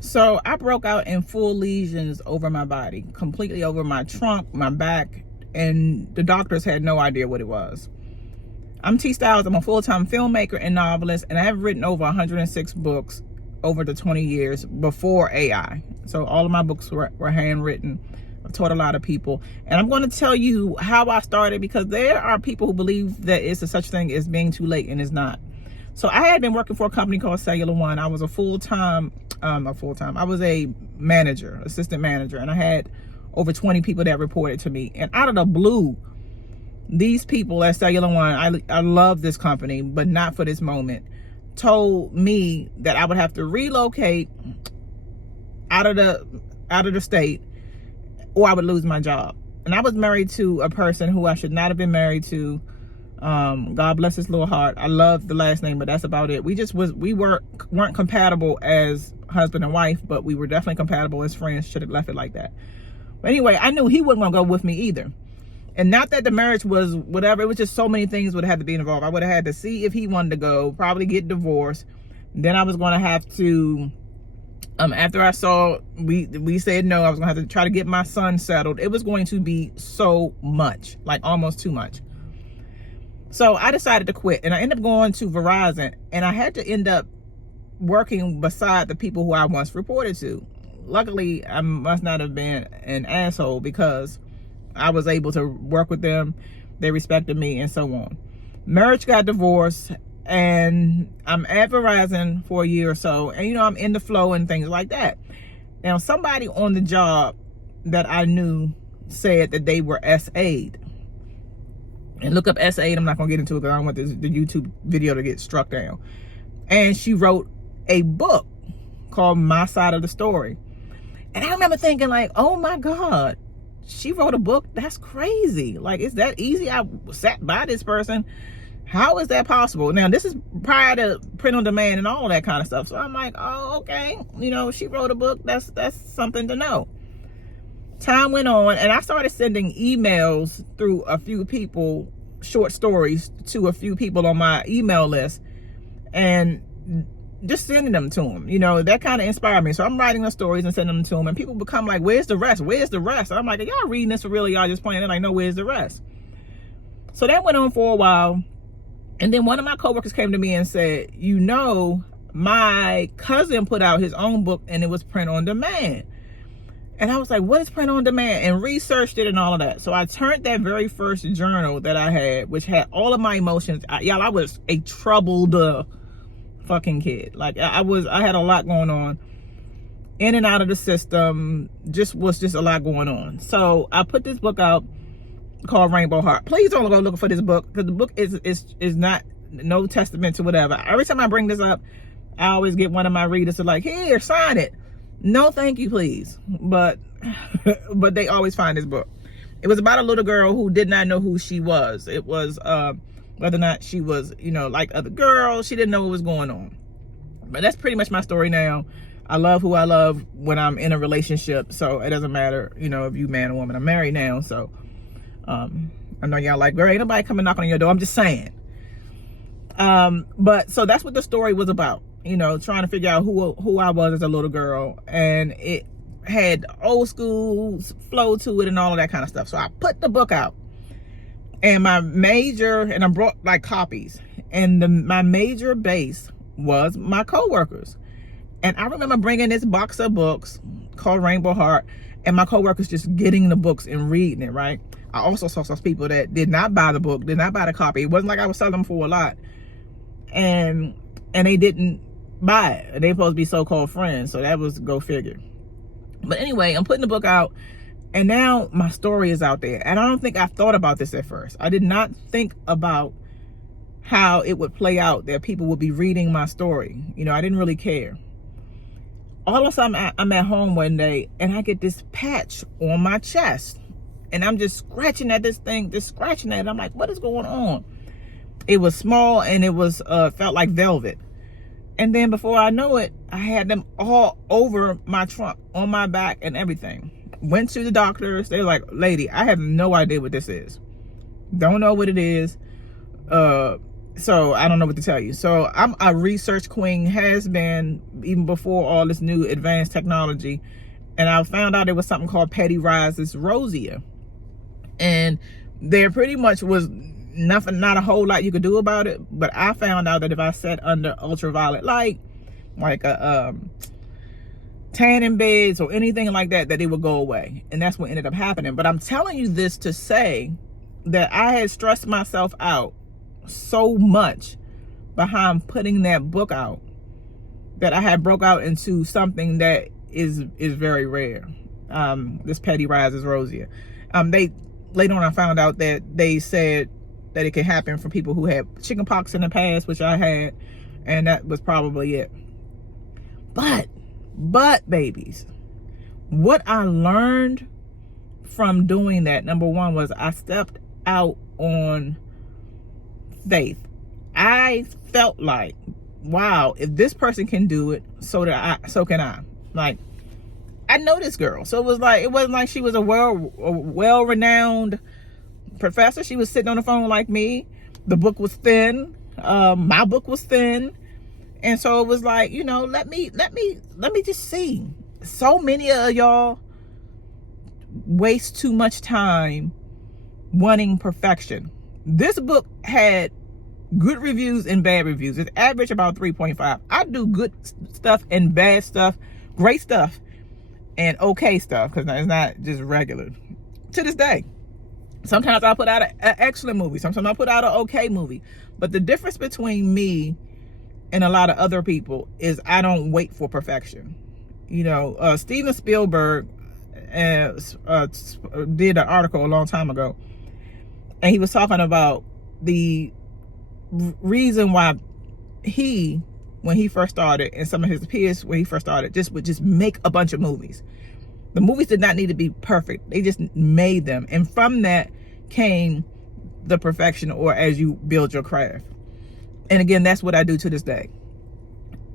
So I broke out in full lesions over my body, completely over my trunk, my back, and the doctors had no idea what it was. I'm T Styles. I'm a full-time filmmaker and novelist, and I have written over 106 books over the 20 years before AI. So all of my books were handwritten. I've taught a lot of people, and I'm going to tell you how I started, because there are people who believe that it's a such thing as being too late, and it's not. So I had been working for a company called Cellular One. I was a I was a manager, assistant manager, and I had over 20 people that reported to me. And out of the blue, these people at Cellular One, I love this company, but not for this moment, told me that I would have to relocate out of the state, or I would lose my job. And I was married to a person who I should not have been married to. God bless his little heart. I love the last name, but that's about it. We weren't compatible as husband and wife, but we were definitely compatible as friends. Should have left it like that. But anyway, I knew he wasn't gonna go with me either. And not that the marriage was whatever, it was just so many things would have to be involved. I would have had to see if he wanted to go, probably get divorced. Then I was gonna have to, after I saw we said no, I was gonna have to try to get my son settled. It was going to be so much, like almost too much. So I decided to quit, and I ended up going to Verizon, and I had to end up working beside the people who I once reported to. Luckily, I must not have been an asshole, because I was able to work with them. They respected me, and so on. Marriage got divorced, and I'm at Verizon for a year or so, and I'm in the flow and things like that. Now, somebody on the job that I knew said that they were SA'd. And look up SA'd. I'm not going to get into it because I don't want the YouTube video to get struck down. And she wrote a book called My Side of the Story. And I remember thinking, like, oh my God, she wrote a book? That's crazy. Like, is that easy? I sat by this person. How is that possible? Now, this is prior to print on demand and all that kind of stuff. So I'm like, oh, okay. She wrote a book. That's something to know. Time went on, and I started sending emails through a few people, short stories to a few people on my email list, and just sending them to them. That kind of inspired me. So I'm writing the stories and sending them to them, and people become like, where's the rest? Where's the rest? I'm like, are y'all reading this for real? Y'all just playing it? Like, no, where's the rest? So that went on for a while. And then one of my coworkers came to me and said, my cousin put out his own book, and it was print on demand. And I was like, what is print on demand? And researched it and all of that. So I turned that very first journal that I had, which had all of my emotions. I was a troubled fucking kid. Like, I had a lot going on, in and out of the system. Was just a lot going on. So I put this book out called Rainbow Heart. Please don't go looking for this book, because the book is not no testament to whatever. Every time I bring this up, I always get one of my readers to like, here, sign it. No, thank you, please. But they always find this book. It was about a little girl who did not know who she was. It was whether or not she was, like other girls. She didn't know what was going on. But that's pretty much my story now. I love who I love when I'm in a relationship. So it doesn't matter, if you man or woman. I'm married now. So I know y'all like, girl, ain't nobody coming knocking on your door. I'm just saying. But so that's what the story was about. Trying to figure out who I was as a little girl, and it had old school flow to it and all of that kind of stuff. So I put the book out, and I brought like copies, and my major base was my coworkers. And I remember bringing this box of books called Rainbow Heart, and my coworkers just getting the books and reading it, right? I also saw some people that did not buy the book, did not buy the copy. It wasn't like I was selling them for a lot, and they didn't buy it. They supposed to be so-called friends, so that was go figure. But anyway, I'm putting the book out, and now my story is out there. And I don't think I thought about this at first. I did not think about how it would play out, that people would be reading my story. I didn't really care. All of a sudden, I'm at home one day, and I get this patch on my chest, and I'm just scratching at this thing, just scratching at it. I'm like, what is going on? It was small, and it was felt like velvet. And then before I know it, I had them all over my trunk, on my back and everything. Went to the doctors. They're like, lady, I have no idea what this is. Don't know what it is. So I don't know what to tell you. So I'm a research queen, has been even before all this new advanced technology. And I found out there was something called petty rises rosea. And there pretty much was nothing, not a whole lot you could do about it. But I found out that if I sat under ultraviolet light, like a tanning beds or anything like that, that it would go away. And that's what ended up happening. But I'm telling you this to say that I had stressed myself out so much behind putting that book out that I had broke out into something that is very rare. This petty rises rosea. They later on I found out that they said that it could happen for people who had chickenpox in the past, which I had, and that was probably it. But babies, what I learned from doing that, number one, was I stepped out on faith. I felt like, wow, if this person can do it, so can I. Like, I know this girl. So it wasn't like she was a well-renowned professor. She was sitting on the phone like me. The book was thin. My book was thin. And so it was like, you know, let me just see. So many of y'all waste too much time wanting perfection. This book had good reviews and bad reviews. It's average about 3.5. I do good stuff and bad stuff, great stuff, and okay stuff, because it's not just regular. To this day, sometimes I put out an excellent movie. Sometimes I put out an okay movie. But the difference between me and a lot of other people is I don't wait for perfection. You know, Steven Spielberg did an article a long time ago, and he was talking about the reason why when he first started, and some of his peers when he first started, would just make a bunch of movies. The movies did not need to be perfect. They just made them. And from that came the perfection, or as you build your craft. And again, that's what I do to this day.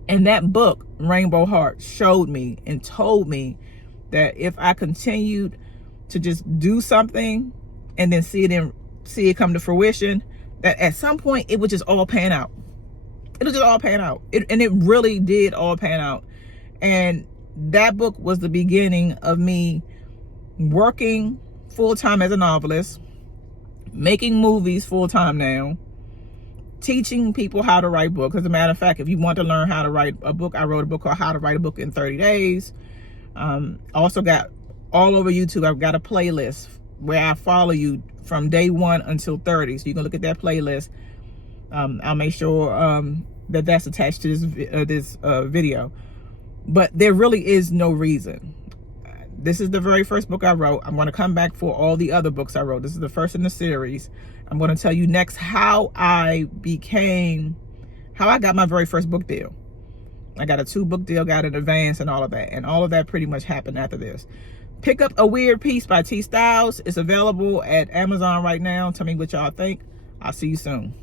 And that book, Rainbow Heart, showed me and told me that if I continued to just do something and then see it come to fruition, that at some point it would just all pan out. It'll just all pan out. And it really did all pan out. And that book was the beginning of me working full-time as a novelist, making movies full-time now, teaching people how to write books. As a matter of fact, if you want to learn how to write a book, I wrote a book called How to Write a Book in 30 Days. Also got all over YouTube, I've got a playlist where I follow you from day 1 until 30. So you can look at that playlist. I'll make sure that that's attached to this video. But there really is no reason. This is the very first book I wrote. I'm going to come back for all the other books I wrote. This is the first in the series. I'm going to tell you next how I got my very first book deal. I got a 2-book deal, got an advance, and all of that. And all of that pretty much happened after this. Pick up A Weird Piece by T. Styles. It's available at Amazon right now. Tell me what y'all think. I'll see you soon.